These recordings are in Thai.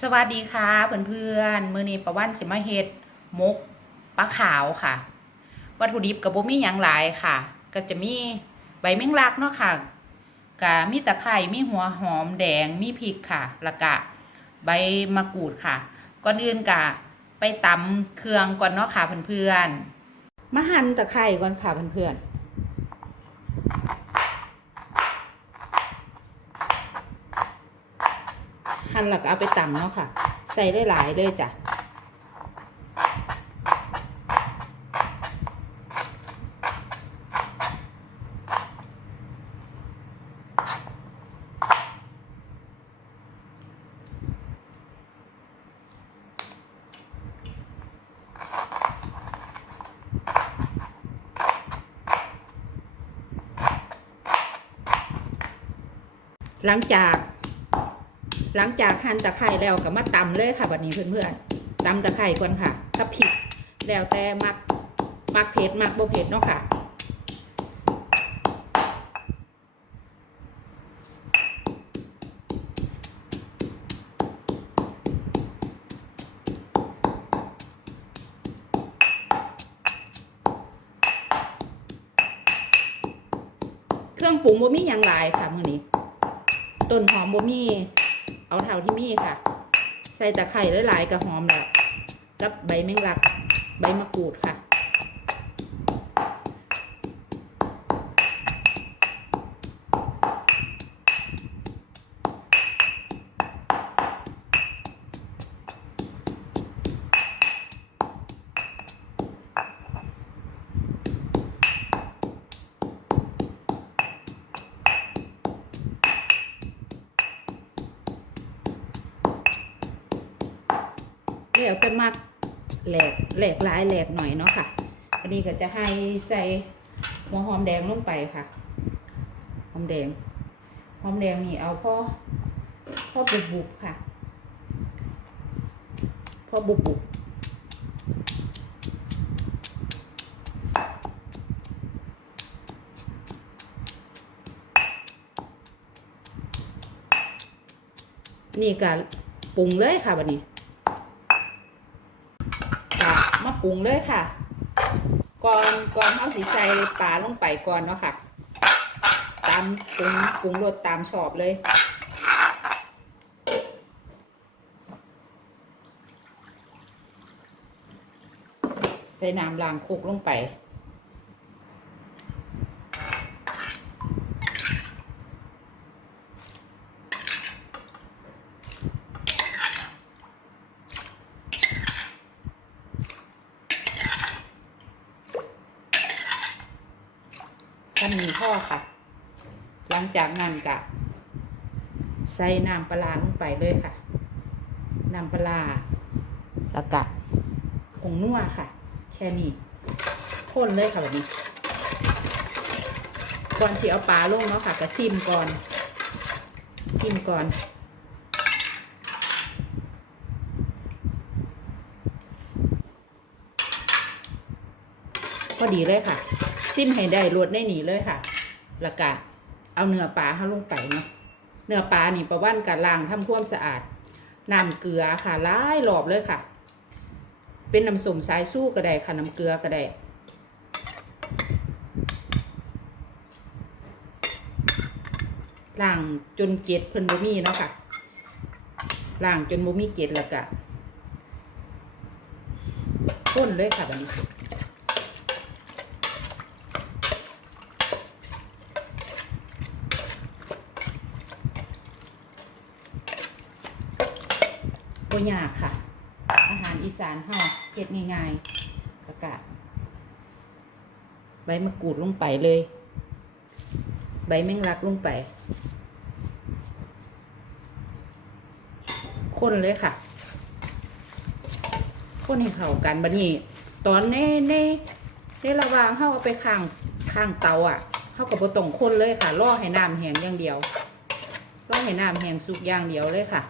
สวัสดีค่ะเพื่อนๆมื้อนี้ประวันสิมาเฮ็ดมกปลาขาวค่ะ วัตถุดิบก็บ่มีหยังหลายค่ะ ก็จะมีใบแมงลักเนาะค่ะก็มีตะไคร้มีหัวหอมแดงมีพริกค่ะแล้วก็ใบมะกรูดค่ะ ก่อนอื่นก็ไปตำเครื่องก่อนเนาะค่ะเพื่อนๆมาหั่นตะไคร้ก่อนค่ะเพื่อนๆ หั่นแล้วก็เอาไปตำเนาะค่ะ ใส่ได้หลายเลยจ้ะหลังจาก หลังจากหั่นตะไคร้แล้วก็มาตำเลยค่ะบัดนี้เพื่อนๆตำตะไคร้ก่อนค่ะถ้าผิดแล้วแต่มักมักเผ็ดมักบ่เผ็ดเนาะค่ะเครื่องปรุงบ่มีหยังหลายค่ะมื้อนี้ ต้นหอมบ่มี เอาเท่าที่มีค่ะ ใส่ตะไคร้หลายๆกับหอมแหละกับใบแมงลัก ใบมะกรูดค่ะ แล้วแต่มักแหลกแหลกหลายแหลกหน่อยเนาะค่ะอันนี้ก็จะให้ใส่หัวหอมแดงลงไปค่ะ หอมแดง หอมแดงนี่เอาพ่อพ่อบุบบุบค่ะพ่อบุบบุบนี่ก็ปรุงเลยค่ะวันนี้ ค่ะมาป รุงเลยค่ะก่อนก่อนเอาสีใส่ปลาลงไปก่อนเนาะค่ะ ตามปรุงปรุงรสตามชอบเลยใส่น้ำล้างคุกลงไป ซ้ำนี้พ่อค่ะ หลังจากนั้นกะใส่น้ำปลาลงไปเลยค่ะน้ำปลาร้าแล้วก็ผงนัวค่ะ แค่นี้ข้นเลยค่ะแบบนี้ก่อนที่เอาปลาลงเนาะค่ะก็ซิมก่อนซิมก่อนพอดีเลยค่ะ ซิมให้ได้รสได้หนีเลยค่ะแล้วก็เอาเนื้อปลาเข้าลงไปเนาะเนื้อปลานี่ประวันกับล้างทำความสะอาดน้ำเกลือค่ะหลายรอบเลยค่ะ เป็นน้ำส้มสายสู้ก็ได้ค่ะน้ำเกลือก็ได้ล้างจนเกล็ดเพิ่นบ่มีเนาะค่ะล้างจนบ่มีเกล็ดแล้วก็ข้นเลยค่ะแบบนี้ บ่ยากค่ะ อาหารอีสานเฮาเฮ็ดง่ายๆแล้วก็ใบมะกรูดลงไปเลย ใบแมงลักลงไป คนเลยค่ะ คนให้เข้ากันบัดนี้ ตอนในในในระหว่างเฮาเอาไปข้างข้างเตาอะเฮาก็บ่ต้องคนเลยค่ะรอให้น้ำแห้งอย่างเดียวรอให้น้ำแห้งสุกอย่างเดียวเลยค่ะ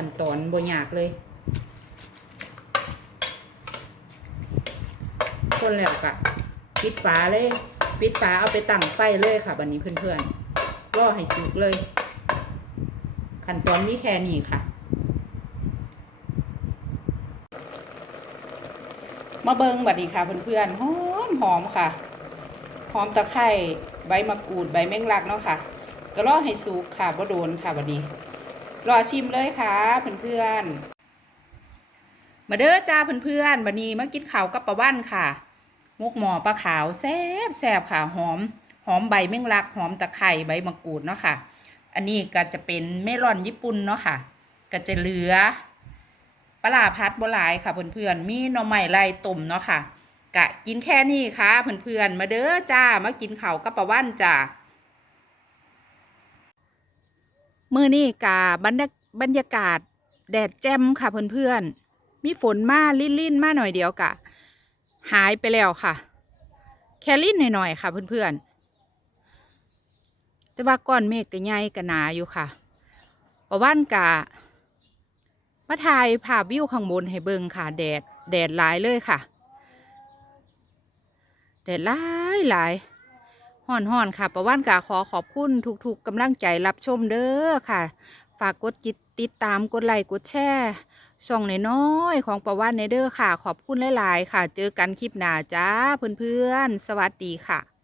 ขั้นตอนบ่ยากเลย คนแล้วกะปิดฝาเลยปิดฝาเอาไปตั้งไฟเลยค่ะบันนี้เพื่อนๆรอให้สุกเลย ขั้นตอนมีแค่นี้ค่ะ มาเบิงบัดนี้ค่ะเพื่อนๆหอมหอมค่ะหอมตะไคร้ใบมะกรูดใบแมงลักเนาะค่ะ ก็รอให้สุกค่ะบ่โดนค่ะบัดนี้ รอชิมเลยค่ะเพื่อนๆมาเด้อจ้าเพื่อนๆบัดนี้มากินข้าวกับปลาว่านค่ะมุกหมอปลาขาวแซ่บแซ่บค่ะหอม หอมใบแมงลักหอมตะไคร้ใบมะกรูดเนาะค่ะ อันนี้ก็จะเป็นเมลอนญี่ปุ่นเนาะค่ะ ก็จะเหลือปลาพัดบัหลายค่ะเพื่อนๆมีหน่อไม้ลายต้มเนาะค่ะกะกินแค่นี้ค่ะเพื่อนๆมาเด้อจ้ามากินข้าวกับปลาว่านจ้า มื้อนี้กะบรรยาบรรยากาศ แดดแจ่มค่ะเพื่อนๆ มีฝนมาลิ่นๆมาหน่อยเดียวกะ หายไปแล้วค่ะ แค่ลิ่นหน่อยๆค่ะเพื่อนๆ แต่ว่าก้อนเมฆก็ใหญ่ก็หนาอยู่ค่ะประวันกะมาถ่ายภาพวิวข้างบนให้เบิงค่ะ แดดแดดหลายเลยค่ะ แดดหลายหลาย ห่อนห่อนค่ะ ประวันกาขอขอบคุณทุกๆกำลังใจรับชมเด้อค่ะ ฝากกดจิตติดตามกดไลค์กดแชร์ช่องน้อยๆของประวันในเด้อค่ะ ขอบคุณหลายๆ ค่ะ เจอกันคลิปหน้าจ้าเพื่อนๆ สวัสดีค่ะ